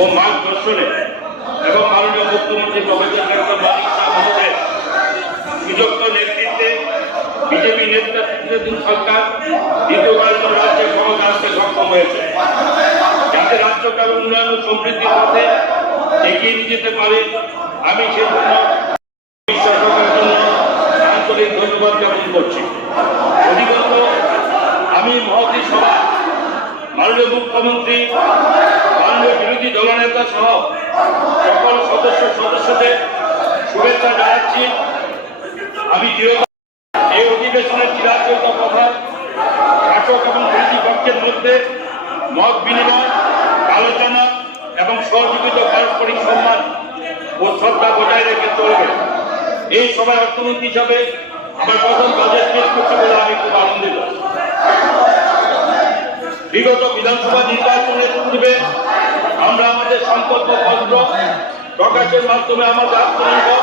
ও মার্গদর্শনে এবং মাননীয় মুখ্যমন্ত্রী প্রফেসর ডক্টর মানিক শাহ মহোদয়ের সুযোগ্য নেতৃত্বে বিজেপি নেতৃত্বাধীন সরকার দ্বিতীয়বার রাজ্যের ক্ষমতা আসতে সক্ষম হয়েছে, যাতে রাজ্যকে উন্নয়ন ও সমৃদ্ধির পথে এগিয়ে নিয়ে যেতে পারে। আমি সেজন্য বিশ্বাস করার জন্য আন্তরিক ধন্যবাদ জ্ঞাপন করছি। অধিকত আমি মহতী সভা, মাননীয় মুখ্যমন্ত্রী, মাননীয় বিরোধী দলনেতা সহ সকল সদস্যদের শুভেচ্ছা জানাচ্ছি। আমি এই অধিবেশনের চিরাচরিত কথা শাসক এবং বিরোধী পক্ষের মধ্যে মত বিনিময়, আলোচনা এবং সহযোগিতা, পারস্পরিক সম্মান ও শ্রদ্ধা বজায় রেখে চলবে। এই সভায় অর্থমন্ত্রী হিসাবে আমার প্রথম বাজেট পেশ করতে বলে আমি খুব আনন্দিত। বিগত বিধানসভা নির্বাচনের পূর্বে আমরা আমাদের সংকল্প পত্র প্রকাশের মাধ্যমে আমাদের আত্মনির্ভর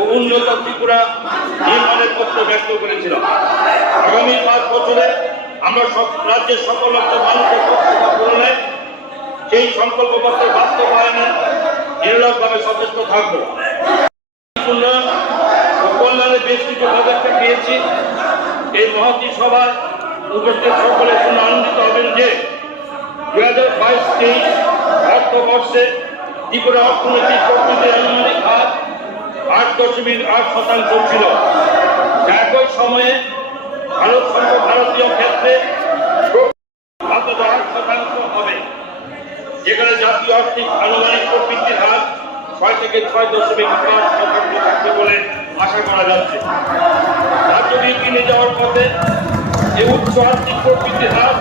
ও উন্নত ত্রিপুরা নির্মাণের পত্র ব্যক্ত করেছিলাম। আগামী 5 বছরে আমরা রাজ্যের সকল মানুষের প্রত্যাশা পূরণে সেই সংকল্প পত্রের বাস্তবায়নে নিরলসভাবে সচেষ্ট থাকব। উন্নয়ন ও কল্যাণে বেশ কিছু পদক্ষেপ নিয়েছি। এই মহতী সভায় উপস্থিত সকলের জন্য আনন্দিত হবেন যে 2022-23 অর্থবর্ষে ত্রিপুরা অর্থনৈতিক প্রবৃদ্ধির আনুমানিক হার 8.8% ছিল, যা একই সময়ে ভারতীয় ক্ষেত্রে 8% হবে, যেখানে জাতীয় আর্থিক আনুমানিক প্রবৃদ্ধির হার 6 থেকে 6.5% থাকবে বলে আশা করা যাচ্ছে। রাজ্য এগিয়ে যাওয়ার পথে এই উচ্চ আর্থিক প্রবৃদ্ধির হার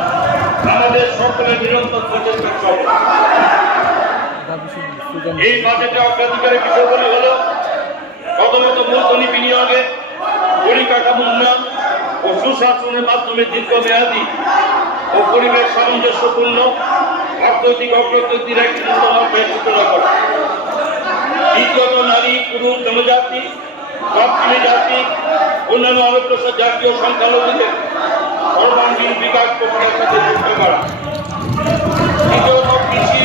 আমাদের সকলের নিরন্তর প্রচেষ্টার ফল। এই বাজেটে অগ্রাধিকারের বিষয়গুলি হল প্রথমত মূলধনী বিনিয়োগে পরিকাঠামো উন্নয়ন ও সুশাসনের মাধ্যমে দীর্ঘমেয়াদী ও পরিবেশ সামঞ্জস্যপূর্ণ অর্থনৈতিক অগ্রগতির এক নতুন সূচনা করা। দ্বিতীয়ত নারী, পুরুষ, জনজাতি, তফসিলি জাতি, অন্যান্য অনগ্রসর জাতীয় সংখ্যালঘুদের সর্বাঙ্গীন বিকাশ প্রক্রিয়ার সাথে যুক্ত করা। তৃতীয়ত কৃষি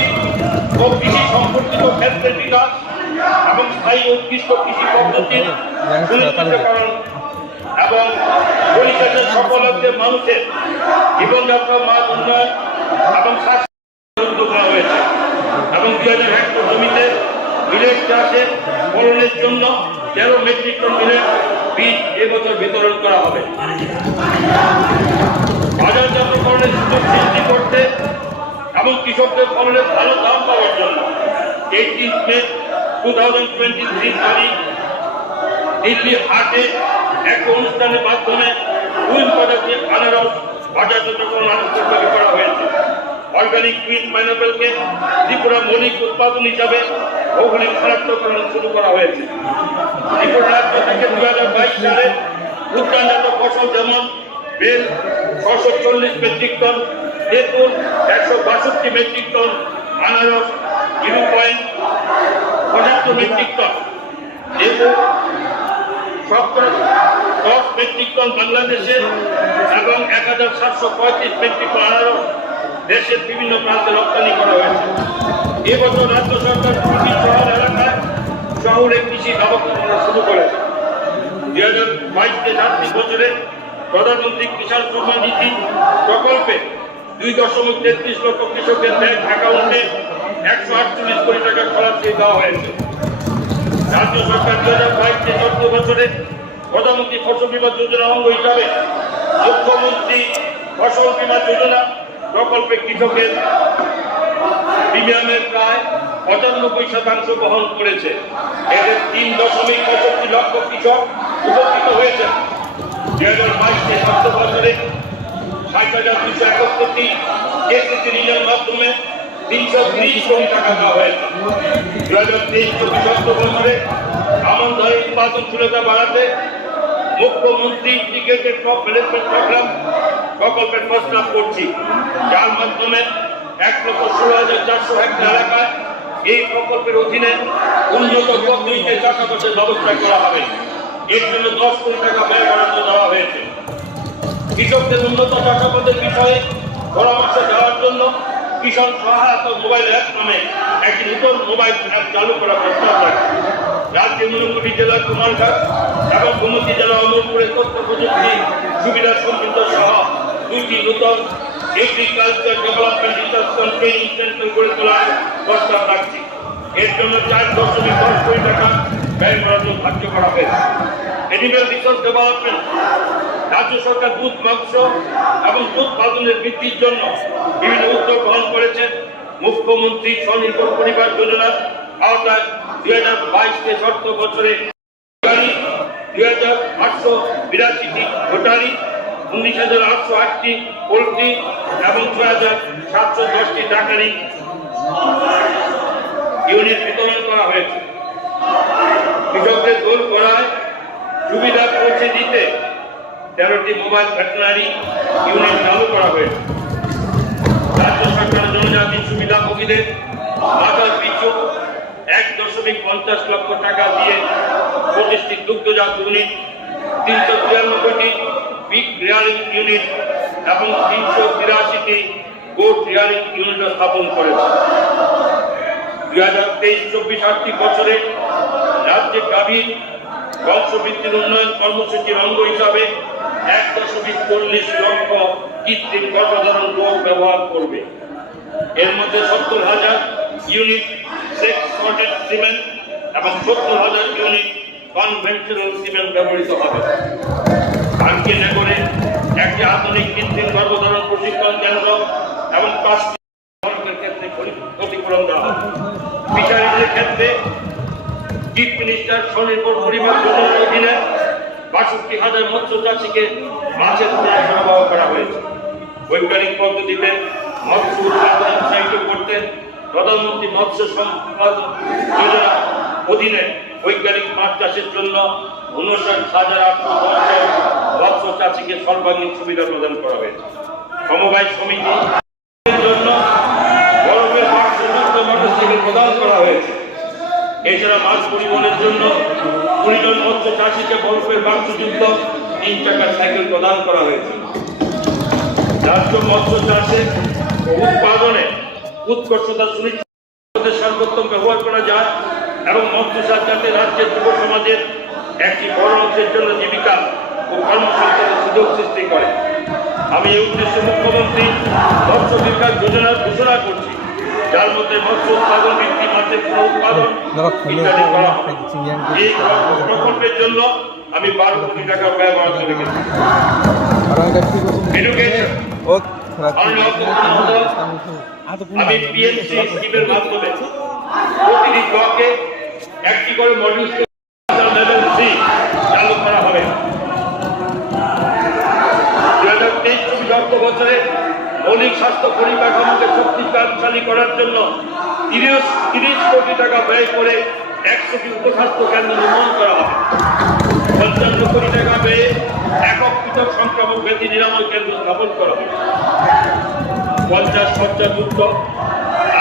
ও কৃষি সম্পর্কিত ক্ষেত্রের বিকাশ এবং স্থায়ী উৎকৃষ্ট কৃষি পদ্ধতির সুনিশ্চিতকরণ এবং পরিবেশের সকল মানুষের জীবনযাত্রার মান উন্নয়ন এবং স্বাস্থ্য উদ্যোগ নেওয়া হয়েছে এবং 2000 হেক্টর জমিতে মিলেট চাষে ফলনের জন্য 13 মেট্রিক টন মিলেট বীজ এবছর বিতরণ করা হবে। বাজারজাতকরণের সুযোগ সৃষ্টি করতে এবং কৃষকদের ফলনের ভালো দাম পাওয়ার জন্য 18 মে 2023 তারিখ দিল্লি হাটে এক অনুষ্ঠানের মাধ্যমে 2 পদক্ষেপ আনারস বাজারজাতকরণ আনুষ্ঠানিক করা হয়েছে। অর্গানিক কুইন পাইনাপেলকে ত্রিপুরা মৌলিক উৎপাদন হিসাবে ভৌগোলিক শনাক্তকরণ শুরু করা হয়েছে। ত্রিপুরা রাজ্য থেকে 2022 সালে উদ্যানজাত ফসল যেমন বেল 640 মেট্রিক টন, তেঁতুল 162 মেট্রিক টন, আনারস 0.75 মেট্রিক টন, লেবু 10 মেট্রিক টন বাংলাদেশে এবং 1735 মেট্রিক টন আনারস দেশের বিভিন্ন প্রান্তে রপ্তানি করা হয়েছে। এবছর রাজ্য সরকার কৃষি শহর এলাকায় শহরে কৃষি ব্যবস্থাপনা শুরু করেছে। 2022-23 বছরে প্রধানমন্ত্রী কিষাণ সম্মান নিধি প্রকল্পে 2.33 লক্ষ কৃষকের ব্যাংক অ্যাকাউন্টে 148 কোটি টাকা স্কলারশিপ দেওয়া হয়েছে। রাজ্য সরকার 2022-24 বছরে প্রধানমন্ত্রী ফসল বীমা যোজনার অঙ্গ হিসাবে মুখ্যমন্ত্রী ফসল বীমা যোজনা প্রকল্পে কৃষকের প্রিমিয়ামের প্রায় 95% বহন করেছে। এদের 3.65 লক্ষ কৃষক উপকৃত হয়েছে। 2022-24 বছরে 60,271টি কেসিসি ঋণের মাধ্যমে 330 কোটি টাকা দেওয়া হয়েছে। 2023-24 বছরে আমন ধানের উৎপাদনশীলতা বাড়াতে মুখ্যমন্ত্রী ইন্টিগ্রেটেড ক্রপ ম্যানেজমেন্ট প্রোগ্রাম প্রকল্পের প্রস্তাব করছি, যার মাধ্যমে 1,16,400 হেক্টর এলাকায় এই প্রকল্পের অধীনে উন্নত পদ্ধতিতে চাষাবাসের ব্যবস্থা করা হবে। এর জন্য 10 কোটি টাকা ব্যয় বরাদ্দ দেওয়া হয়েছে। কৃষকদের উন্নত চাষাবাদের বিষয়ে পরামর্শ দেওয়ার জন্য কিষাণ সহায়তা মোবাইল অ্যাপ নামে একটি নতুন মোবাইল অ্যাপ চালু করার প্রস্তাব রাখছে। রাজ্যে ঊনকোটি জেলার কুমারঘাট এবং গোমতী জেলা অমরপুরে তথ্য প্রযুক্তি সুবিধা সমৃদ্ধ সহ 2টি নতুন agriculture development research and training centre গড়ে তোলার প্রস্তাব রাখছি। এর জন্য 4.10 কোটি টাকা ব্যয় বরাদ্দ ধার্য করা হয়েছে। এনিম্যাল রিসার্চ ডেভেলপমেন্ট রাজ্য সরকার দুধ, মাংস এবং দুধ উৎপাদনের বৃদ্ধির জন্য বিভিন্ন উদ্যোগ গ্রহণ করেছেন। মুখ্যমন্ত্রী স্বনির্ভর পরিবার যোজনার আওতায় 2022-23 অর্থ বছরে 2,882টি গোটারি, 19,808টি পোল্ট্রি এবং 6,710টি ডাকারি ইউনিট বিতরণ করা হয়েছে। কৃষকদের দোল করায় সুবিধা পৌঁছে দিতে 13টি মোবাইল ভেটেরিনারি ইউনিট চালু করা হয়েছে। রাজ্য সরকার জনজাতি সুবিধাভোগীদের মাথার পিছু 1.50 লক্ষ টাকা দিয়ে 25টি দুগ্ধজাত ইউনিট, 393টি পিগ রিয়ারিং ইউনিট এবং 383টি গোট রিয়ারিং ইউনিট স্থাপন করেছে। 2023-24 আর্থিক বছরে রাজ্যে গাভীর বংশবৃদ্ধির উন্নয়ন কর্মসূচির অঙ্গ হিসাবে 1.40 লক্ষ কৃত্রিম গর্ভধারণ রোগ ব্যবহার করবে। এর মধ্যে 70,000 ইউনিট সেক্স সর্টেড সিমেন্ট এবং 70,000 ইউনিট কনভেনশনাল সিমেন্ট ব্যবহৃত হবে। কাঙ্কিনগরে একটি আধুনিক কৃত্রিম গর্ভধারণ প্রশিক্ষণ কেন্দ্র এবং 5টি ক্ষেত্রে ক্ষতিপূরণ দেওয়া হবে। ফিশারিজের ক্ষেত্রে চিফ মিনিস্টার স্বনির্ভর পরিবার যোজনার অধীনে 62,000 মৎস্য চাষীকে মাছের পোনা সরবরাহ করা হয়েছে। বৈজ্ঞানিক পদ্ধতিতে মৎস্য উৎপাদন উৎসাহিত করতে প্রধানমন্ত্রী মৎস্য সম্পদ যোজনা অধীনে বৈজ্ঞানিক মাছ চাষের জন্য 59,810 মৎস্য চাষীকে সর্বাঙ্গীন সুবিধা প্রদান করা হয়েছে। সমবায় সমিতি জন্য বরফের মোটরসাইকেল প্রদান করা হয়েছে। এছাড়া মাছ পরিবহনের জন্য 20 জন মৎস্য চাষীকে বরফের বাক্সযুক্ত 3 চাকার সাইকেল প্রদান করা হয়েছে। রাজ্য মৎস্য চাষে ও উৎপাদনে উৎকর্ষতা সুনিশ্চিত সর্বোত্তম ব্যবহার করা যায় এবং মৎস্য চাষ যাতে রাজ্যের যুব সমাজের একটি বড় অংশের জন্য জীবিকা ও কর্মসংস্থানের সুযোগ সৃষ্টি করে। আমি এই উদ্দেশ্যে মুখ্যমন্ত্রী মৎস্য বিকাশ যোজনার ঘোষণা করছি, যার মধ্যে মৎস্য উৎপাদন বৃদ্ধি, মাছের পুনঃ উৎপাদন ইত্যাদি করা হবে। এই প্রকল্পের জন্য আমি 12 কোটি টাকা ব্যয় বরাদ্দ রেখেছি। এডুকেশন আমি পিএমসি স্কিমের মাধ্যমে প্রতিটি ব্লকে একটি করে মডিউল লেভেল 3 চালু করা হবে। 2023-24 অর্থ বছরে মৌলিক স্বাস্থ্য পরিকাঠামোকে শক্তিশালী করার জন্য 30 কোটি টাকা ব্যয় করে 100টি উপস্বাস্থ্য কেন্দ্র নির্মাণ করা হবে। 55 কোটি টাকা ব্যয়ে একক পৃথক সংক্রামক ব্যাধি নিরাময় কেন্দ্র স্থাপন করা হবে। 50 শয্যাযুক্ত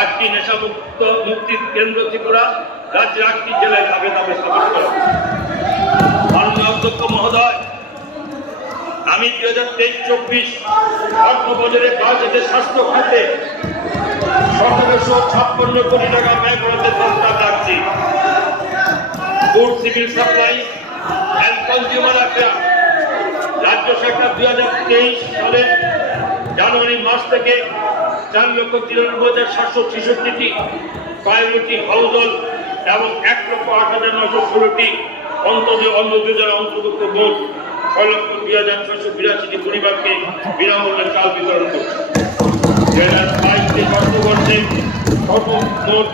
8টি নেশামুক্ত মুক্তির কেন্দ্র ত্রিপুরা রাজ্যের 8টি জেলায় ধাপে ধাপে স্থাপন করা হবে। মাননীয় অধ্যক্ষ মহোদয়, আমি 2023-24 অর্থ বছরে বাজেটে স্বাস্থ্য খাতে 1756 কোটি টাকা ব্যয় বরাদ্দের প্রস্তাব রাখছি। Food civil supply and consumer affairs রাজ্য সরকার 2023 সালের জানুয়ারি মাস থেকে 4,93,766টি প্রায়োরিটি হাউসহোল্ড এবং 1,08,916টি অন্তর্জীব অন্ন যোজনার অন্তর্ভুক্ত মোট 6,02,682টি পরিবারকে বিনামূল্যে চাল বিতরণ করছে। 2022 অর্থবর্ষে মোট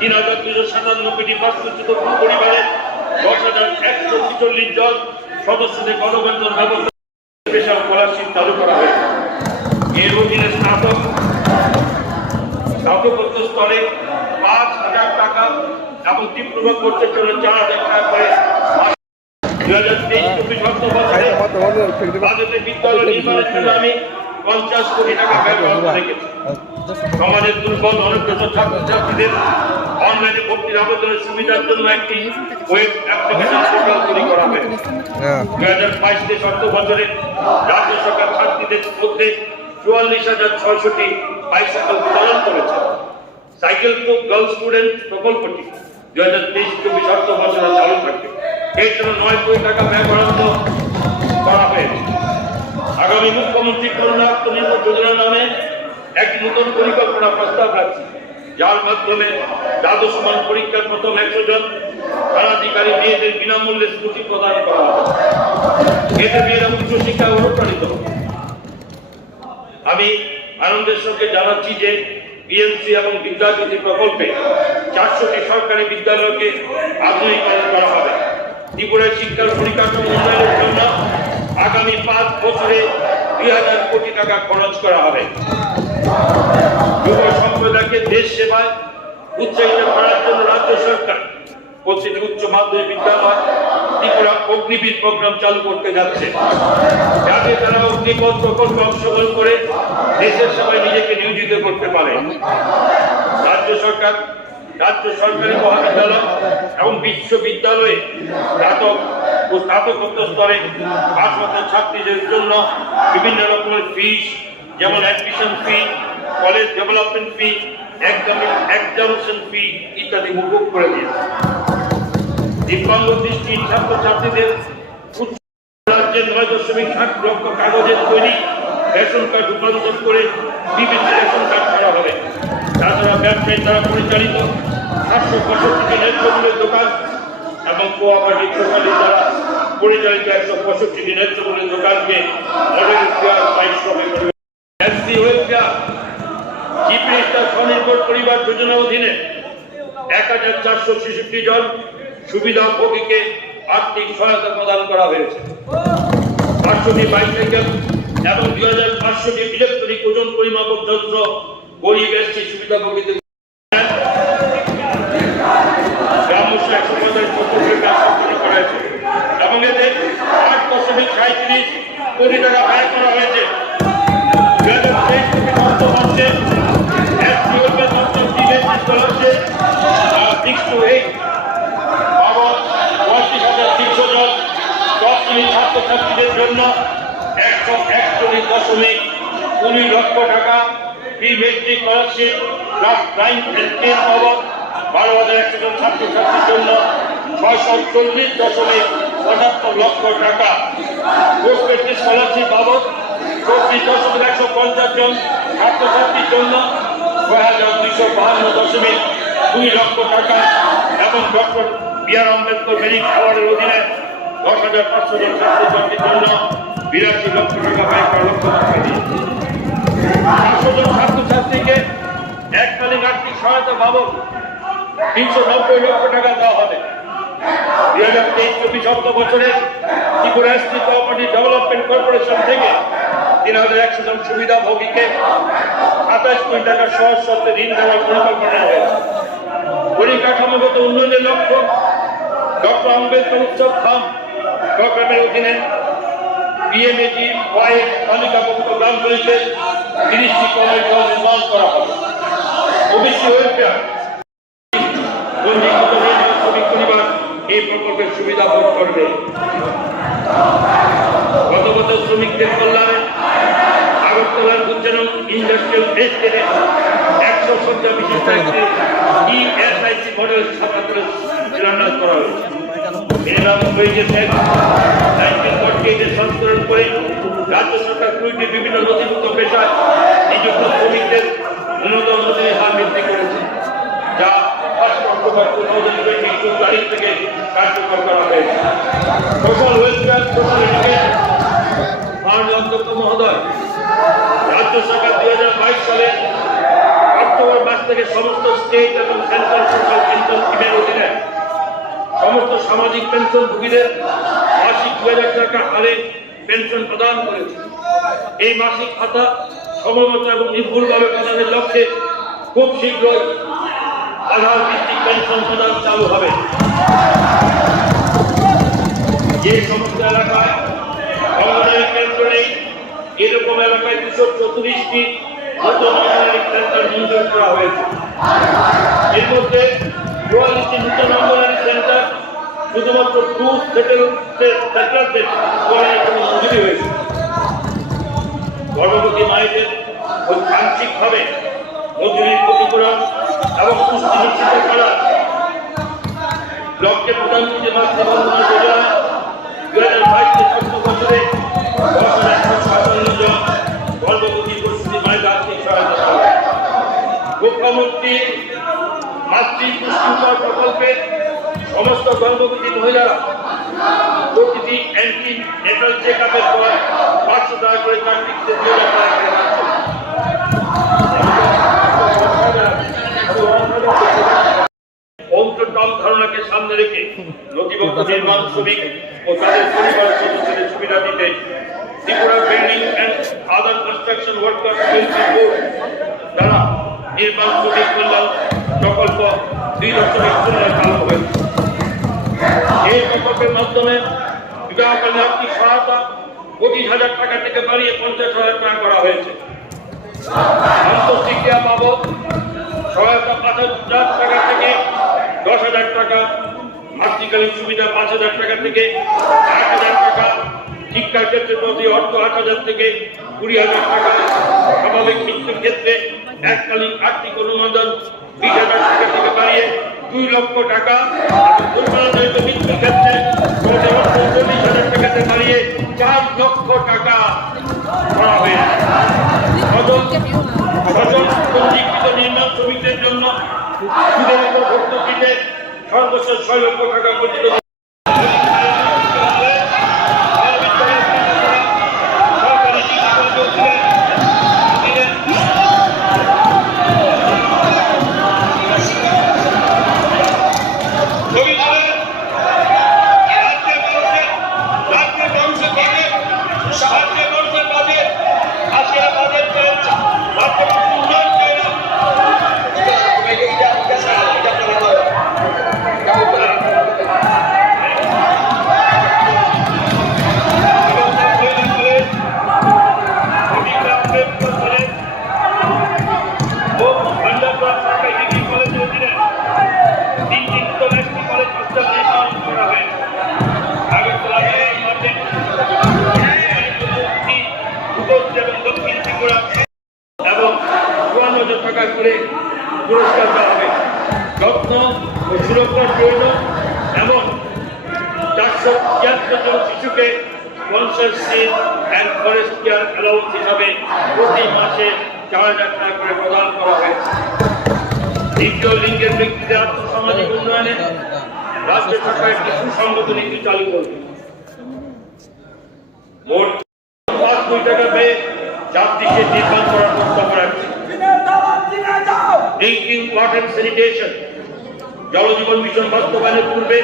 3,297টি বাস্তুচ্যুত পরিবারে 10,146 জন সদস্যদের গণবেতন ব্যবস্থা স্পেশাল স্কলারশিপ চালু করা হয়েছে। এর অধীনে স্নাতকোত্তর স্তরে 5,000 টাকা এবং ডিপ্লোমা কোর্সের জন্য 4,000 টাকা করে 2023-24 অর্থ বছরে বাজেটে বিদ্যালয় নির্মাণের জন্য আমি 50 কোটি টাকা ব্যয় বরাদ্দ রেখেছি। সমাজের দুর্বল অনগ্রসর ছাত্রছাত্রীদের অনলাইনে ভর্তির আবেদনের সুবিধার জন্য একটি ওয়েব অ্যাপ্লিকেশন পোর্টাল তৈরি করা হবে। 2022-23 অর্থ বছরে রাজ্য সরকার ছাত্রীদের মধ্যে 44,600টি বাইসাইকেল বিতরণ করেছে। সাইকেল টু গার্ল স্টুডেন্ট প্রকল্পটি 2023-24 অর্থ বছরে চালু থাকবে। এই জন্য 9 কোটি টাকা ব্যয় বরাদ্দ করা হয়েছে। আগামী মুখ্যমন্ত্রী করোনা আত্মনির্ভর যোজনা নামে এক নতুন পরিকল্পনা প্রস্তাব রাখছে, যার মাধ্যমে দ্বাদশ মান পরীক্ষার প্রথম 100 জন স্থানাধিকারী মেয়েদের বিনামূল্যে স্কুটি প্রদান করা হবে। এতে মেয়েরা উচ্চশিক্ষায় অনুপ্রাণিত হবে। আমি আনন্দের সঙ্গে জানাচ্ছি যে বিএমসি এবং বিদ্যাজ্যোতি প্রকল্পে 400টি সরকারি বিদ্যালয়কে আধুনিকরণ করা হবে। ত্রিপুরার শিক্ষার পরিকাঠামো উন্নয়নের জন্য আগামী 5 বছরে 2000 কোটি টাকা খরচ করা হবে। যুব সম্প্রদায়কে দেশ সেবায় উৎসাহিত করার জন্য রাজ্য সরকার প্রতিটি উচ্চ মাধ্যমিক বিদ্যালয় ত্রিপুরা অগ্নিবীর প্রোগ্রাম চালু করতে যাচ্ছে, যাতে তারা অগ্নিপথ প্রকল্পে অংশগ্রহণ করে দেশের সেবায় নিজেকে নিয়োজিত করতে পারে। রাজ্য সরকারি মহাবিদ্যালয় এবং বিশ্ববিদ্যালয়ে স্নাতক ও স্নাতকোত্তর স্তরে পাঠরত ছাত্রীদের জন্য বিভিন্ন রকমের ফিস, যেমন অ্যাডমিশন ফি, কলেজ ডেভেলপমেন্ট ফি, এক্সামিনেশন ফি ইত্যাদি মুকুব করে দিয়েছে। দিব্যাঙ্গ দৃষ্টিহীন ছাত্রছাত্রীদের রাজ্যের 9.8 লক্ষ কাগজের তৈরি রেশন কার্ড রূপান্তর করে বিভিন্ন রেশন কার্ড করা হবে। তাছাড়া ব্যবসায়ী দ্বারা পরিচালিত 765টি ন্যায্যমূল্যের দোকান এবং কোঅপারেটিভ সোসাইটি দ্বারা পরিচালিত 165টি ন্যায্যমূল্যের দোকানকে মডেল ফেয়ার সাইট হবে। এসসি ওয়েলফেয়ার চিফ মিনিস্টার স্বনির্ভর পরিবার যোজনা অধীনে 1466 জন সুবিধাভোগীকে আর্থিক সহায়তা প্রদান করা হয়েছে। 500টি বাইসাইকেল এবং 2500টি ইলেকট্রনিক ওজন পরিমাপক যন্ত্র গরিব এসসি সুবিধাভোগীদের এবং এতে 8.37 কোটি টাকা ব্যয় করা হয়েছে। 2023 ছাত্রছাত্রীদের জন্য 141.19 লক্ষ টাকা pre metric scholarship class 9 and 10 বাবদ 12,100 জন ছাত্রছাত্রীর জন্য 640.75 লক্ষ টাকা, পোস্ট মেট্রিক স্কলারশিপ বাবদ 34,150 জন ছাত্রছাত্রীর জন্য 6,252.2 লক্ষ টাকা এবং ডক্টর বি.আর. আম্বেদকর মেরিট অ্যাওয়ার্ডের অধীনে 10,500 জন ছাত্রছাত্রীর জন্য 82 লক্ষ টাকা ব্যয় করা লক্ষ্য রাখা হয়েছে। 500 জন ছাত্রছাত্রীকে এককালীন আর্থিক সহায়তা বাবদ 390 লক্ষ টাকা দেওয়া হবে। 2023-24 অর্থ বছরে Tripura state cooperative development corporation থেকে 3,100 জন সুবিধাভোগীকে 27 কোটি টাকা সহজ শর্তে ঋণ দেওয়ার পরিকল্পনা হয়েছে। পরিকাঠামোগত উন্নয়নের লক্ষ্য ডক্টর আম্বেদকর উৎসব ধাম প্রোগ্রামের অধীনে পিএমএজি ওয়াইড তালিকাভুক্ত গ্রামগুলিতে 30টি কলেজ নির্মাণ করা হবে। ওবিসি ওয়েলফেয়ার পঞ্জীকৃত শ্রমিক পরিবার এই প্রকল্পের সুবিধা ভোগ করবে। গত বছর শ্রমিকদের কল্যাণে আগরতলার গুঞ্জনম ইন্ডাস্ট্রিয়াল এস্টেটে 100 শয্যা বিশিষ্ট একটি ইএসআইসি মডেল স্থাপন করে শিলান্যাস করা হয়েছে। এর নাম হয়েছে 1948 সংস্করণ করে রাজ্য সরকার 20টি বিভিন্ন নথিভুক্ত পেশায় নিযুক্ত শ্রমিকদের ন্যূনতম মজুরি হার বৃদ্ধি করেছে, যা 1 অক্টোবর 2022 তারিখ থেকে কার্যকর করা হয়েছে। সোশ্যাল ওয়েলফেয়ার সোশ্যাল এডুকেশন মাননীয় অধ্যক্ষ মহোদয়, রাজ্য সরকার 2022 সালের অক্টোবর মাস থেকে সমস্ত স্টেট এবং সেন্ট্রাল সোশ্যাল পেনশন স্কিমের অধীনে সমস্ত সামাজিক পেনশনভোগীদের মাসিক 2000 টাকা হারে পেনশন প্রদান করেছে। এই মাসিক ভাতা সময়মতো এবং নির্ভুলভাবে প্রদানের লক্ষ্যে খুব শীঘ্রই আধার ভিত্তিক পেনশন প্রদান চালু হবে। যে সমস্ত এলাকায় অঙ্গনওয়াড়ি কেন্দ্র নেই, এরকম এলাকায় 234টি নতুন অঙ্গনওয়াড়ি সেন্টার মঞ্জুর করা হয়েছে। এর মধ্যে 44টি নতুন অঙ্গনওয়াড়ি সেন্টার শুধুমাত্র সেটেলদের মঞ্জুরি হয়েছে। গর্ভবতী মায়েদের ঐকান্তিকভাবে মজুরির ক্ষতিপূরণ এবং পুষ্টি নিশ্চিত করা ব্লককে প্রধানমন্ত্রী মাতৃবন্দনা যোজনা 2022-24 বছরে 10,157 জন গর্ভবতী প্রসূতি মায়ের আর্থিক সহায়তা করা। মুখ্যমন্ত্রী মাতৃ পুষ্টিকর প্রকল্পে সমস্ত গর্ভবতী মহিলারা প্রতিটি অ্যান্টি নেটাল চেক আপের পর 500 টাকা করে চাকরিতে 2,000 টাকা করে পাচ্ছেন। অন্তর্দম ধারণাকে সামনে রেখে নথিভুক্ত নির্মাণ শ্রমিক ও তাদের পরিবারের সদস্যদের সুবিধা দিতে Tripura building and other construction workers welfare board দ্বারা নির্মাণ শ্রমিক কল্যাণ প্রকল্প 2.0 চালু হয়েছে। এই প্রকল্পের মাধ্যমে বিবাহকালীন আর্থিক সহায়তা 25,000 টাকা থেকে বাড়িয়ে 50,000 টাকা করা হয়েছে। আন্তঃশিক্ষা বাবদ সহায়তা 5,000 টাকা থেকে 10,000 টাকা, মাতৃকালীন সুবিধা 5,000 টাকা থেকে 1,000 টাকা, শিক্ষার ক্ষেত্রে প্রতি অর্থ 8,000 থেকে 20,000 টাকা, স্বাভাবিক মৃত্যুর ক্ষেত্রে এককালীন আর্থিক অনুমোদন 20,000 টাকা থেকে বাড়িয়ে 2 লক্ষ টাকা, দুর্ঘটনাজনিত মৃত্যুর ক্ষেত্রে প্রতি অর্থ 40,000 টাকা থেকে বাড়িয়ে 4 লক্ষ টাকা করা হয়েছে। পঞ্জীকৃত নির্মাণ শ্রমিকদের জন্য সুদের উপর ভর্তুকিতে সর্বোচ্চ 6 লক্ষ টাকা পর্যন্ত করে পুরস্কার দেওয়া হবে। যত্ন ও সুরক্ষার প্রয়োজন এবং 473 জন শিশুকে কনসার্সিভ অ্যান্ড ফরেস্ট কেয়ার অ্যালাউন্স হিসাবে প্রতি মাসে 4,000 টাকা করে প্রদান করা হয়েছে। দ্বিতীয় লিঙ্গের ব্যক্তিদের আর্থসামাজিক উন্নয়নে রাজ্য সরকার একটি সুসংগত নীতি চালু করবে। মোট 5 কোটি টাকা ব্যয়ে 4 দিকে নির্মাণ করার প্রস্তাব রাখছে। ড্রিঙ্কিং ওয়াটার স্যানিটেশন জলজীবন মিশন বাস্তবায়নের পূর্বে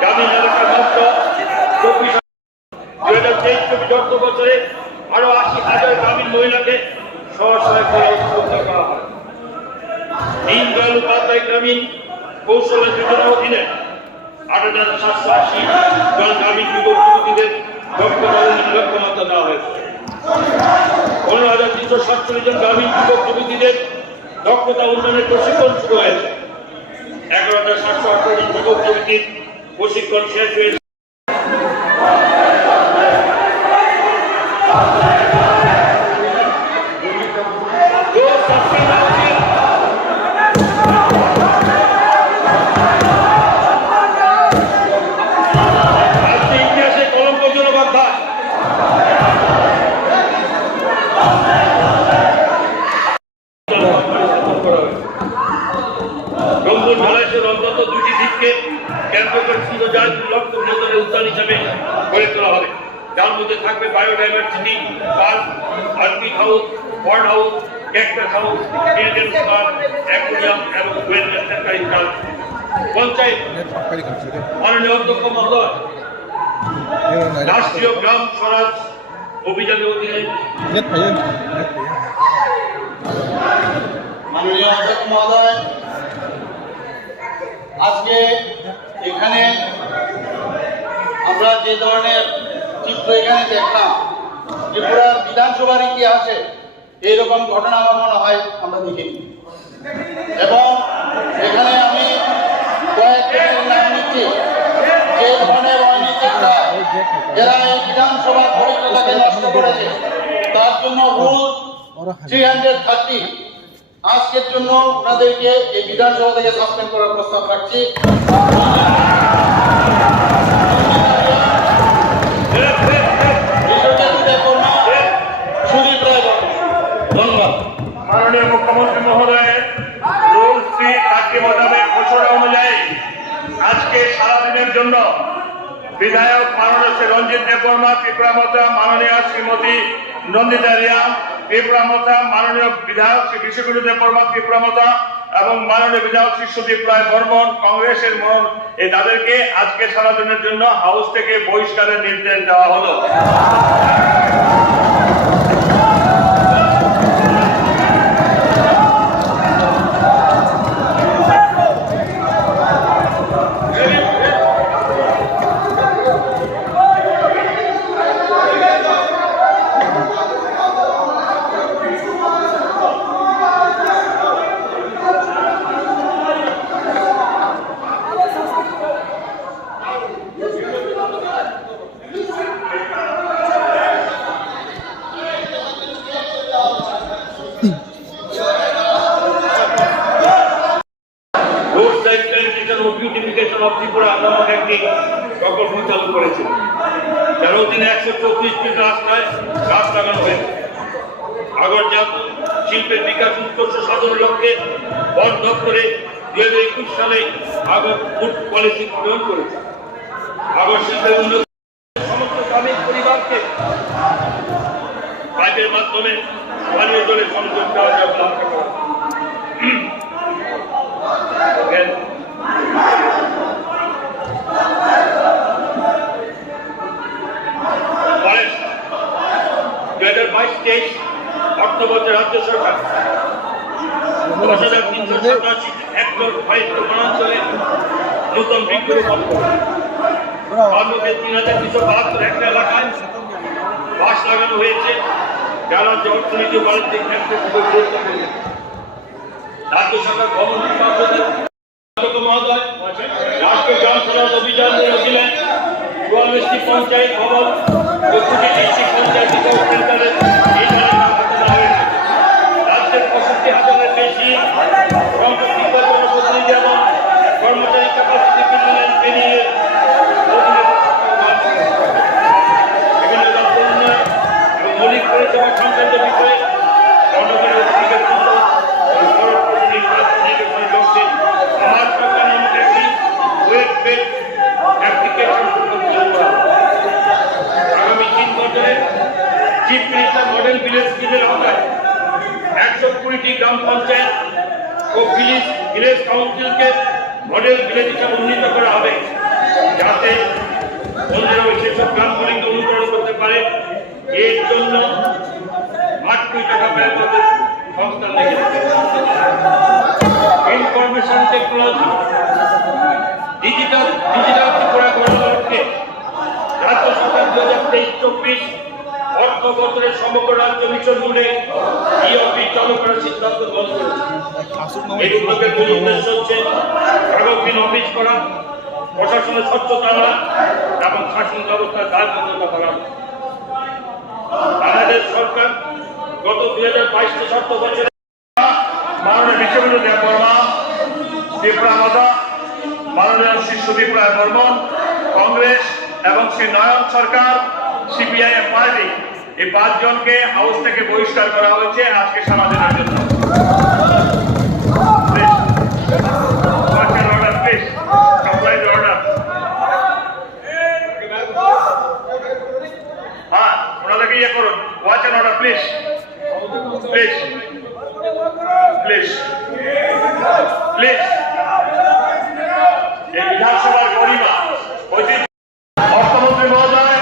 গ্রামীণ এলাকার মাত্র 2023-24 বছরে আরো 80,000 গ্রামীণ মহিলাকে স্ব-সহায়ক উদ্যোগ করা হয়। দীনদয়াল উপাধ্যায় গ্রামীণ কৌশল যোজনার অধীনে 8,780 জন গ্রামীণ যুবক যুবতীদের দক্ষতা উন্নয়ন লক্ষ্যমাত্রা দেওয়া হয়েছে। 15,347 জন গ্রামীণ যুবক যুবতীদের দক্ষতা উন্নয়নের প্রশিক্ষণ শুরু হয়েছে। 11,718 জন যুবক যুবতীর প্রশিক্ষণ শেষ হয়েছে। ইতিহাসে কলঙ্কজনক অধ্যায়। রংপুর জলাশয়ের অন্তত 2টি দ্বীপকে কেন্দ্র করে লক্ষ্য নিয়ন্ত্রণের উদ্যান হিসাবে গড়ে তোলা হবে, যার মধ্যে থাকবে biodiversity park, orchid house, bird house, cactus house, children's park, aquarium এবং ওয়েলনেস সেন্টার ইত্যাদি। পঞ্চায়েত মাননীয় অধ্যক্ষ মহোদয় রাষ্ট্রীয় গ্রাম স্বরাজ অভিযানের অধীনে মাননীয় অধ্যক্ষ মহোদয়, আজকে এখানে আমরা যে ধরনের চিত্র এখানে দেখলাম, ত্রিপুরার বিধানসভার ইতিহাসে এইরকম ঘটনা আমার মনে হয় আমরা দেখিনি। এবং এখানে আমি কয়েকজনের নাম নিচ্ছি যে ধরনের অনৈতিকতা যারা এই বিধানসভার পবিত্রতাকে নষ্ট করেছে, তার জন্য রুল 330 আজকের জন্য ওনাদেরকে এই বিধানসভা থেকে সাসপেন্ড করার প্রস্তাব রাখছি। ধন্যবাদ। মাননীয় মুখ্যমন্ত্রী মহোদয়ের রুল 330 মোতাবেক ঘোষণা অনুযায়ী আজকে সারাদিনের জন্য বিধায়ক মাননীয় শ্রী রঞ্জিত দেববর্মা ত্রিপুরা মোত্রাম, মাননীয় শ্রীমতী নন্দিতা রিয়াং ত্রিপুরা মোত্রাম, মাননীয় বিধায়ক শ্রী বিশ্বগুরু দেববর্মা ত্রিপুরা মোত্রাম এবং মাননীয় বিধায়ক শ্রী সুদীপ রায় বর্মন কংগ্রেসের তাদেরকে আজকে সারাদিনের জন্য হাউস থেকে বহিষ্কারের নির্দেশ দেওয়া হলো। বিউটিফিকেশন অফ ত্রিপুরা নামক একটি প্রকল্প চালু করেছে, যার অধীনে 134 ফিট রাস্তায় গাছ লাগানো হয়েছে। আগরজাত শিল্পের বিকাশ উৎকর্ষ সাধন লক্ষ্যে বন দপ্তরে 2021 সালে আগর ফুড পলিসি প্রণয়ন করেছে। আগর শিল্পের উন্নতি সমস্ত গ্রামীণ পরিবারকে পাইপের মাধ্যমে পানীয় জলের সংযোগ দেওয়া যাবে বলে আশা করা অর্থ বছর রাজ্য সরকার 10,387 হেক্টর পাইপ বনাঞ্চলে নতুন বৃক্ষরোপণ করে 3,272 হেক্টর এলাকায় বাঁশ লাগানো হয়েছে, যারা অর্থনীতি ও বাণিজ্যিক ক্ষেত্রে খুবই গুরুত্বপূর্ণ। রাজ্য সরকার ভবন মহোদয় রাষ্ট্রীয় গ্রাম সড়ক অভিযানের অধীনে 44টি পঞ্চায়েত ভবন ও 2টি ডিস্ট্রিক্ট পঞ্চায়েত বিকাশ সেন্টারের রাজ্যের 65,000-এর বেশি জনপ্রতিনিধি এবং কর্মচারী ক্যাপাসিটি বিল্ডিং পেরিয়ে বিভিন্ন দপ্তর উন্নয়ন এবং মৌলিক পরিষেবা সংক্রান্ত বিষয়ে জনগণের অধিকার আমার সরকার নামক একটি ওয়েব বেসড অ্যাপ্লিকেশন আগামী 3 বছরে চিফ মিনিস্টার মডেল ভিলেজ স্কিমের আওতায় 120টি গ্রাম পঞ্চায়েত ও ভিলেজ কাউন্সিলকে মডেল ভিলেজ হিসাবে উন্নীত করা হবে, যাতে অন্যরাও সেসব গ্রামগুলিকে অনুকরণ করতে পারে। এর জন্য 8 কোটি টাকা ব্যয় করতে সংস্থা লেগেছে। ইনফরমেশন টেকনোলজি ডিজিটাল ত্রিপুরা গড়ার লক্ষ্যে রাজ্য সরকার 2023-24 অর্থ বছরের সমগ্র রাজ্য মিশন জুড়ে ই-অফিস চালু করার সিদ্ধান্ত গ্রহণ করেছে। এই উদ্যোগের মূল উদ্দেশ্য হচ্ছে কাগজবিহীন অফিস করা, প্রশাসনের স্বচ্ছতা আনা এবং শাসন ব্যবস্থার দায়বদ্ধতা বাড়ানো। বাংলাদেশ সরকার গত 2022 বছরে মাননীয় বিশ্বগুরু দেববর্মা ত্রিপুরা মোদা, মাননীয় শ্রী সুদীপ রায় বর্মন কংগ্রেস এবং শ্রী নয়ন সরকার সিপিআইএম পার্টি, এই 5 জনকে হাউস থেকে বহিষ্কার করা হয়েছে আজকে সমাধানের জন্য। হ্যাঁ, ওনাদেরকে ইয়ে করুন, watch and order please please please please. এই বিধানসভার গরিমা অর্থমন্ত্রী মহোদয়,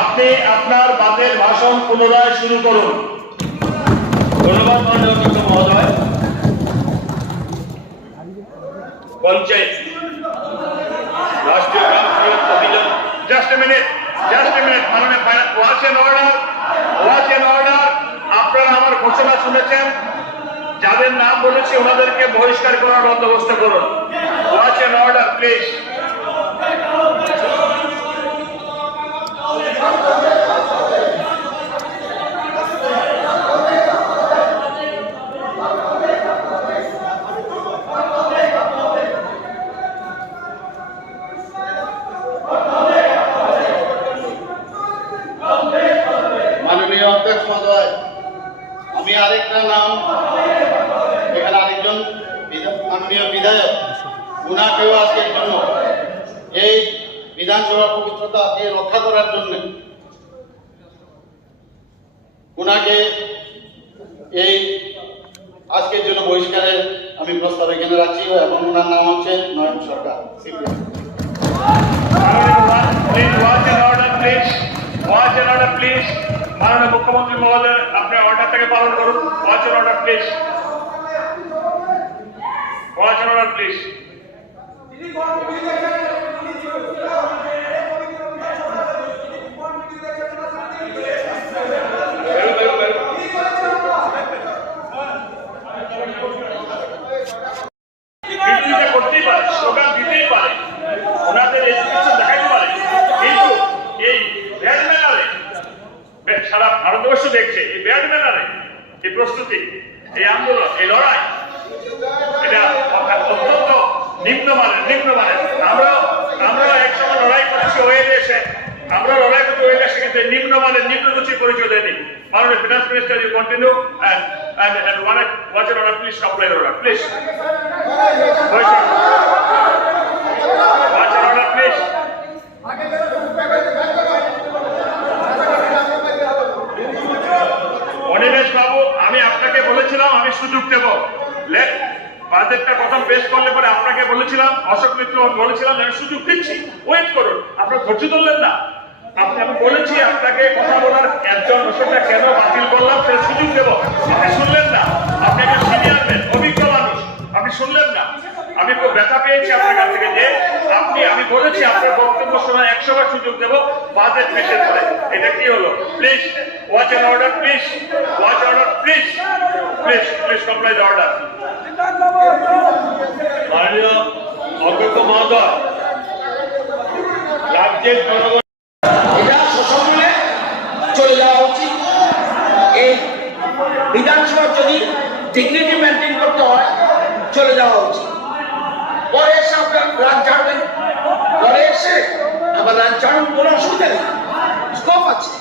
আপনি আপনার বাতের ভাষণ পুনরায় শুরু করুন। ধন্যবাদ মাননীয় অধ্যক্ষ মহোদয়। পঞ্চায়েত রাষ্ট্রীয় গ্রাম সড়ক অভিযান জাস্ট এ মিনিট মাননীয় ওয়াচ অ্যান্ড অর্ডার। আপনারা আমার ঘোষণা শুনেছেন, যাদের নাম বলেছি ওনাদেরকে বহিষ্কার করার বন্দোবস্ত করুন। Watch and order please. মাননীয় বিধায়ক উনাকেও আজকের জন্য এই বিধানসভার পবিত্রতাকে রক্ষা করার জন্য উনাকে এই আজকের জন্য বহিষ্কারের আমি প্রস্তাব এখানে রাখছি এবং ওনার নাম হচ্ছে নয়ন সরকার CPM. Please watch and order, please. Watch and order, please. মাননীয় মুখ্যমন্ত্রী মহোদয়, আপনি অর্ডারটাকে পালন করুন। Watch and order, please. Watch and order, please. বিরোধিতা করতেই পারে, স্লোগান দিতেই পারে, ওনাদের এডুকেশন দেখাইতে পারে, কিন্তু এই ব্যাড ম্যানারে সারা ভারতবর্ষ দেখছে, এই ব্যাড ম্যানারে এই প্রস্তুতি, এই আন্দোলন, এই লড়াই, এটা অত্যন্ত নিম্নমানের। আমরা একসময় লড়াই করেছি ওই দেশে, আমরা লড়াই করতে ওই দেশে, কিন্তু নিম্নরুচির পরিচয় দেয়নি। মাননীয় finance minister, you continue and watch and order, please comply the order, please. Watch and order, please. Animesh বাবু, আমি আপনাকে বলেছিলাম আমি সুযোগ দেব, বাজেটটা প্রথম পেশ করলে পরে আপনাকে বলেছিলাম, অশোক মিত্র বলেছিলাম আমি সুযোগ দিচ্ছি, ওয়েট করুন, আপনার ধৈর্য ধরলেন না। আমি বলেছি আপনাকে কথা বলার একজন ওষুধটা কেন বাতিল করলাম সেটা সুযোগ দেব, আপনি শুনলেন না। আপনি একটা সিনিয়র ম্যান, অভিজ্ঞ মানুষ, আপনি শুনলেন না। আমি খুব ব্যথা পেয়েছি আপনার কাছ থেকে যে আমি বলেছি আপনার বক্তব্য শোনার 100 বার সুযোগ দেব বাজেট পেশের পরে। এটা কি হলো? Please watch N order, please watch order, please comply the order. মাননীয় অধ্যক্ষ মহোদয়, রাজ্যের জনগণ এটা সকলে চলে যাওয়া উচিত। এই বিধানসভার যদি ডিগনিটি মেনটেন করতে হয় চলে যাওয়া উচিত। পরে এসে আপনার রাত ঝাড়বেন, পরে এসে আবার রাত ঝাড়ুন, কোনো অসুবিধা নেই, স্কোপ আছে,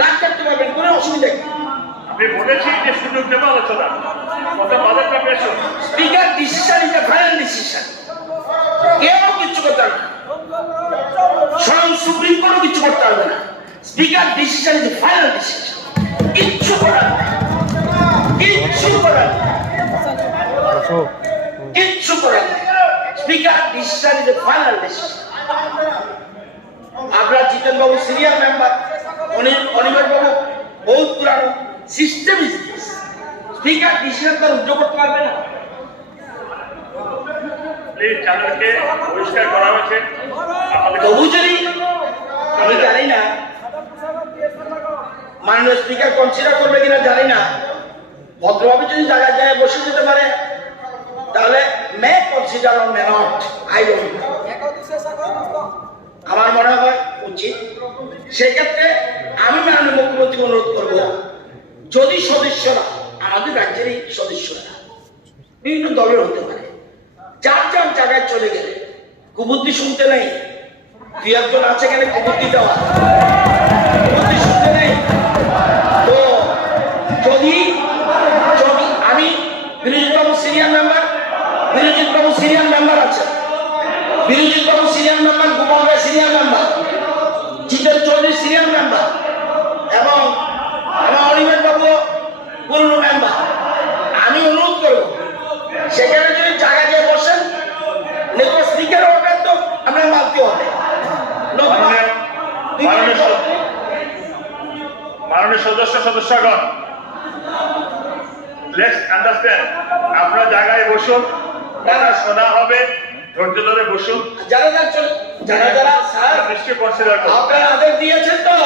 রাত কাটতে পারবেন, কোনো অসুবিধা নেই। আমি বলেছি যে সুযোগ দেবো আলোচনা, কত বাজেটটা পেশ হোক। Speaker decision is the final decision, কেউ কিছু করতে পারবে না, স্বয়ং সুপ্রিম কোর্টও কিছু করতে পারবে না। Speaker decision is the final decision, কিচ্ছু করার নেই, কিচ্ছু করার নেই, কিচ্ছু করার নেই। Speaker decision is the final decision. আপনার জিতেন বাবু সিনিয়র মেম্বার, অনিমেষ বাবু বহুত পুরানো, system is this. Speaker decision তার উদ্যোগ করতে পারবে না। প্লিজ যাদেরকে বহিষ্কার করা হয়েছে তবু যদি আমি জানি না মাননীয় স্পিকার কনসিডার করবে কিনা জানি না, ভদ্রভাবে যদি জায়গায় যায় বসে যেতে পারে তাহলে মে consider or may not, I don't know, আমার মনে হয় উচিত। সেক্ষেত্রে আমি মাননীয় মুখ্যমন্ত্রীকে অনুরোধ করব, যদি সদস্যরা আমাদের রাজ্যেরই সদস্যরা বিভিন্ন দলের হতে পারে, যার যার জায়গায় চলে গেলে কুবুদ্ধি শুনতে নেই, দুই একজন আছে এখানে কুবুদ্ধি দেওয়া, কুবুদ্ধি শুনতে নেই। তো যদি আমি বিরোজিৎ বাবু সিনিয়র মেম্বার আছে, বিরোজিৎ বাবু সিনিয়র মেম্বার, গোপাল রায় সিনিয়র মেম্বার, জিতেন চৌধুরী সিনিয়র মেম্বার এবং আমার অনিমেষ বাবু পুরনো মেম্বার, আমি অনুরোধ করবো সেখানে যদি জায়গা দিয়ে বসেন, নেতা স্পিকার অর্ডার তো আমরা মানতে হবে। মাননীয় সদস্যগণ, লেটস আন্ডারস্ট্যান্ড, আপনারা জায়গায় বসুন, কথা শোনা হবে, ধৈর্য ধরে বসুন। যারা স্যার নিশ্চয়ই কনসিডার করুন। আপনারা আদেশ দিয়েছেন তো।